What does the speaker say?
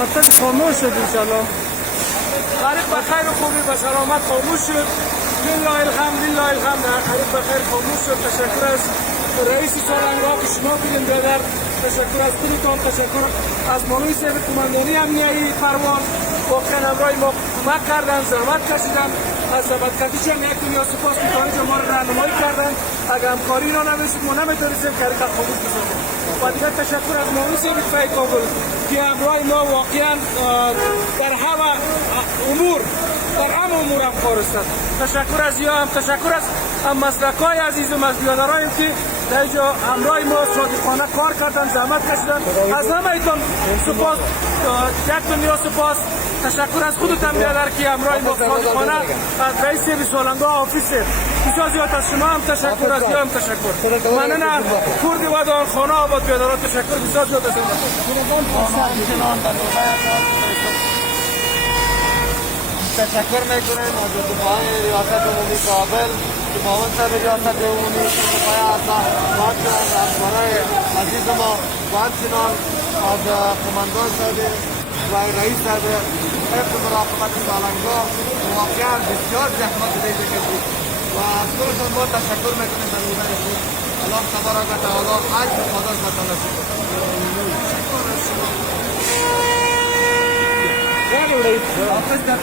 مرتب خاموش شد انشالله. غریب بخیر و خوبی به سلامت خاموش شد. لله الحمد لله الحمد. غریب بخیر خاموش شد. تشکر از رئیس سالنگاه که شما بودین برادر. تشکر از خودتان، تشکر از مانوی صاحب کماندانی امنیتی پروان. واقعا همراه ما کمک کردن، زحمت کشیدن. از زحمت کشیدن یک دنیا سپاس می‌کنیم که ما را راهنمایی کردن. اگر همکاری را نمی‌شد ما نمی‌تونستیم که حرکت خاموش بسازیم. و دیگر تشکر از مانوی صاحب دفاع کابل که همراه ما واقعا در همه امور هم خواستند. تشکر از یا هم تشکر از مسلک‌های عزیزم، از بیادرهایم که در اینجا همراه ما صادقانه کار کردن، زحمت کشیدن. از همه ایتان سپاس، یک دنیا سپاس. تشکر از خودتان بیادر که همراه ما صادقانه از رئیس سالنگاه آفیس بسیار زیاد از شما هم تشکر، از یا هم تشکر. مننه کرد ودان خانه آباد بیادرها تشکر بسیار زیاد از تشکر میکنیم از دفاع ریاست عمومی کابل که معاون صاحب ریاست عمومی دفاع اصلا باید کنند از برای عزیز ما و همچنان از قماندان صاحب و رئیس صاحب حفظ مراقبت سالنگاه واقعا بسیار زحمت دیده کشید و از خودشان ما تشکر میکنیم در روزهای خوب. الله تبارک و تعالی اجر خدا تعالی شکر. حافظ در